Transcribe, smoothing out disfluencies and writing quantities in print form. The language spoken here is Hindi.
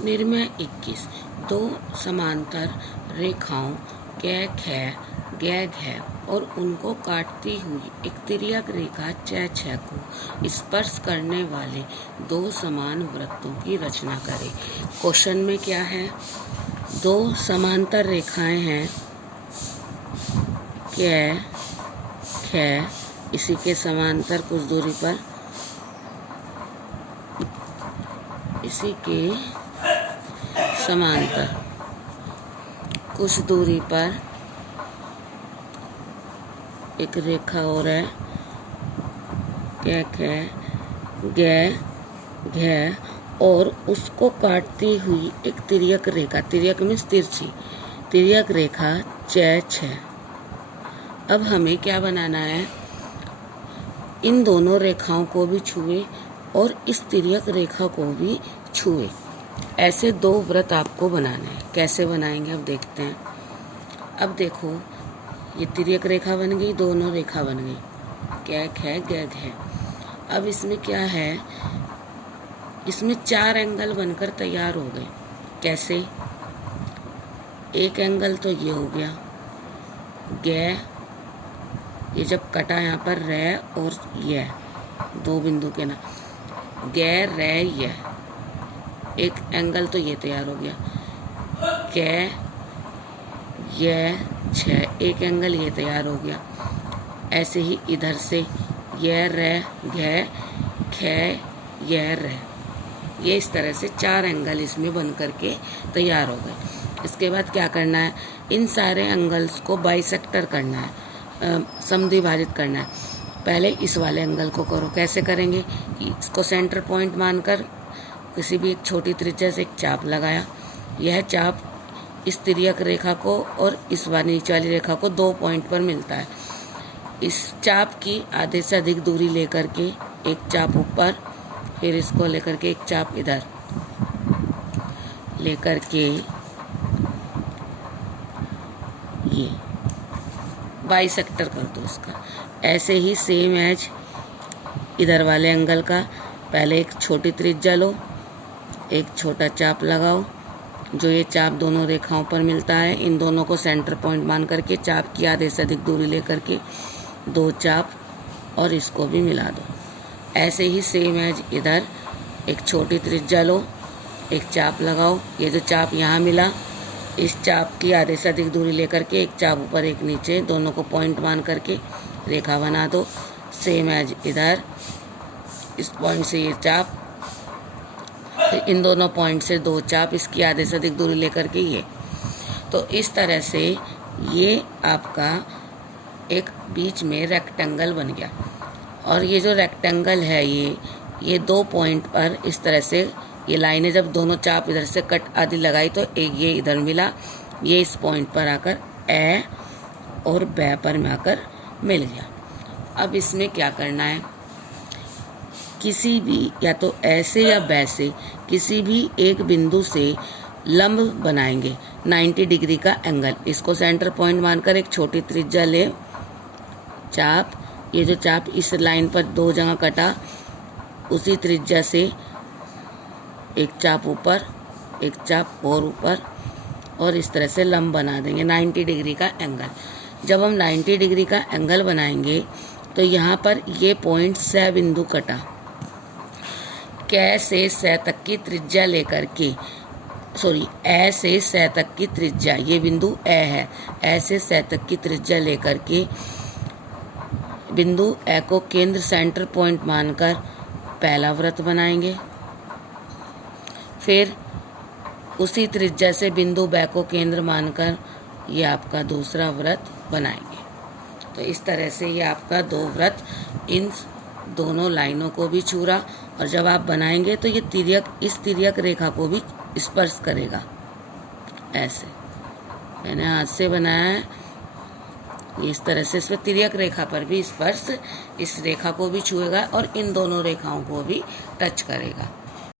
निर्णय 21। दो समांतर रेखाओं कै ख गै घ और उनको काटती हुई एक तिर्यक रेखा च छ को स्पर्श करने वाले दो समान वृत्तों की रचना करें। क्वेश्चन में क्या है? दो समांतर रेखाएं हैं कै ख, इसी के समांतर कुछ दूरी पर, इसी के समांतर कुछ दूरी पर एक रेखा और है कै ख गै घ और उसको काटती हुई एक तिर्यक रेखा, तिर्यक मीन्स तिरछी, तिर्यक रेखा च छ। अब हमें क्या बनाना है? इन दोनों रेखाओं को भी छुए और इस तिर्यक रेखा को भी छुए। ऐसे दो वृत्त आपको बनाने हैं। कैसे बनाएंगे अब देखते हैं। अब देखो, ये तिर्यक रेखा बन गई, दोनों रेखा बन गई कै ख गै घ। अब इसमें क्या है? इसमें 4 एंगल बनकर तैयार हो गए। कैसे? एक एंगल तो ये हो गया गै, ये जब कटा यहाँ पर रै और य, दो बिंदु के ना, गै रै य, एक एंगल तो ये तैयार हो गया कै य छ, एक एंगल ये तैयार हो गया। ऐसे ही इधर से य रै घ ख य रै, ये इस तरह से 4 एंगल इसमें बन करके तैयार हो गए। इसके बाद क्या करना है? इन सारे एंगल्स को बाइसेक्टर करना है, समद्विभाजित करना है। पहले इस वाले एंगल को करो। कैसे करेंगे? इसको सेंटर पॉइंट मानकर किसी भी एक छोटी त्रिज्या से एक चाप लगाया। यह चाप इस तिर्यक रेखा को और इस नीचे वाली रेखा को 2 पॉइंट पर मिलता है। इस चाप की आधे से अधिक दूरी लेकर के एक चाप ऊपर, फिर इसको लेकर के एक चाप इधर लेकर के ये बाइसेक्टर कर दो इसका। ऐसे ही सेम एज इधर वाले एंगल का, पहले एक छोटी त्रिज्या लो, एक छोटा चाप लगाओ, जो ये चाप दोनों रेखाओं पर मिलता है। इन दोनों को सेंटर पॉइंट मान करके चाप की आधे से अधिक दूरी लेकर के 2 चाप और इसको भी मिला दो। ऐसे ही सेम एज इधर एक छोटी त्रिज्या लो, एक चाप लगाओ, ये जो चाप यहाँ मिला, इस चाप की आधे से अधिक दूरी लेकर के एक चाप ऊपर एक नीचे, दोनों को पॉइंट मान करके रेखा बना दो। सेम एज इधर इस पॉइंट से ये चाप, फिर इन दोनों पॉइंट से 2 चाप, इसकी आधे से अधिक दूरी लेकर के ये। तो इस तरह से ये आपका एक बीच में रेक्टेंगल बन गया। और ये जो रेक्टेंगल है ये 2 पॉइंट पर इस तरह से ये लाइनें, जब दोनों चाप इधर से कट आदि लगाई तो एक ये इधर मिला, ये इस पॉइंट पर आकर ए और बै पर में आकर मिल गया। अब इसमें क्या करना है? किसी भी, या तो ऐसे या वैसे, किसी भी एक बिंदु से लंब बनाएंगे 90 डिग्री का एंगल। इसको सेंटर पॉइंट मानकर एक छोटी त्रिज्या ले, चाप, ये जो चाप इस लाइन पर 2 जगह कटा, उसी त्रिज्या से एक चाप ऊपर, एक चाप और ऊपर, और इस तरह से लंब बना देंगे 90 डिग्री का एंगल। जब हम 90 डिग्री का एंगल बनाएंगे तो यहाँ पर ये पॉइंट स बिंदु कटा, कै से स तक की त्रिज्या लेकर के, सॉरी ए से स तक की त्रिज्या, ये बिंदु ए है, ए से स तक की त्रिज्या लेकर के बिंदु ए को केंद्र सेंटर पॉइंट मानकर पहला वृत्त बनाएंगे। फिर उसी त्रिज्या से बिंदु बै को केंद्र मानकर ये आपका दूसरा वृत्त बनाएंगे। तो इस तरह से ये आपका 2 वृत्त इन दोनों लाइनों को भी छू रहा, और जब आप बनाएंगे तो ये तिर्यक, इस तिर्यक रेखा को भी स्पर्श करेगा। ऐसे मैंने हाथ से बनाया है, इस तरह से इसमें तिर्यक रेखा पर भी स्पर्श इस रेखा को भी छुएगा और इन दोनों रेखाओं को भी टच करेगा।